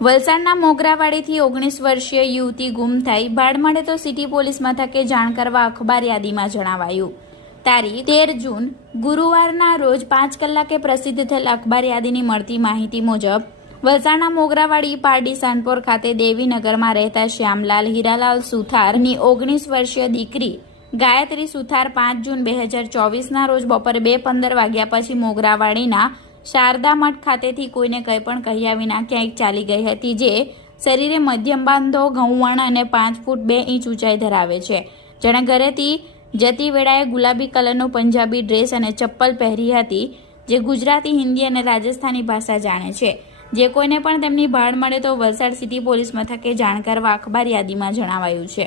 વલસાડના મોગરાવાડીથી ઓગણીસ વર્ષીય યુવતી ગુમ થઈ. ભાડ મળે તો સિટી પોલીસ મથકે જાણ કરવા અખબાર યાદીમાં જણાવાયું. તારીખ તેર જૂન, ગુરુવારના રોજ પાંચ કલાકે પ્રસિદ્ધ થયેલ અખબાર યાદીની મળતી માહિતી મુજબ, વલસાડના મોગરાવાડી પારડી સાનપોર ખાતે દેવીનગરમાં રહેતા શ્યામલાલ હીરાલાલ સુથારની ઓગણીસ વર્ષીય દીકરી ગાયત્રી સુથાર પાંચ જૂન બે હજાર ચોવીસના રોજ બપોરે બે પંદર વાગ્યા પછી મોગરાવાડીના શારદા મઠ ખાતેથી કોઈને કંઈ પણ કહ્યા વિના ક્યાંક ચાલી ગઈ હતી, જે શરીરે મધ્યમ બાંધો ઘઉંવણ અને પાંચ ફૂટ બે ઇંચ ઊંચાઈ ધરાવે છે. જેણે ઘરેથી જતી વેળાએ ગુલાબી કલરનો પંજાબી ડ્રેસ અને ચપ્પલ પહેરી હતી, જે ગુજરાતી, હિન્દી અને રાજસ્થાની ભાષા જાણે છે. જે કોઈને પણ તેમની ભાડ મળે તો વલસાડ સિટી પોલીસ મથકે જાણ કરવા અખબાર યાદીમાં જણાવાયું છે.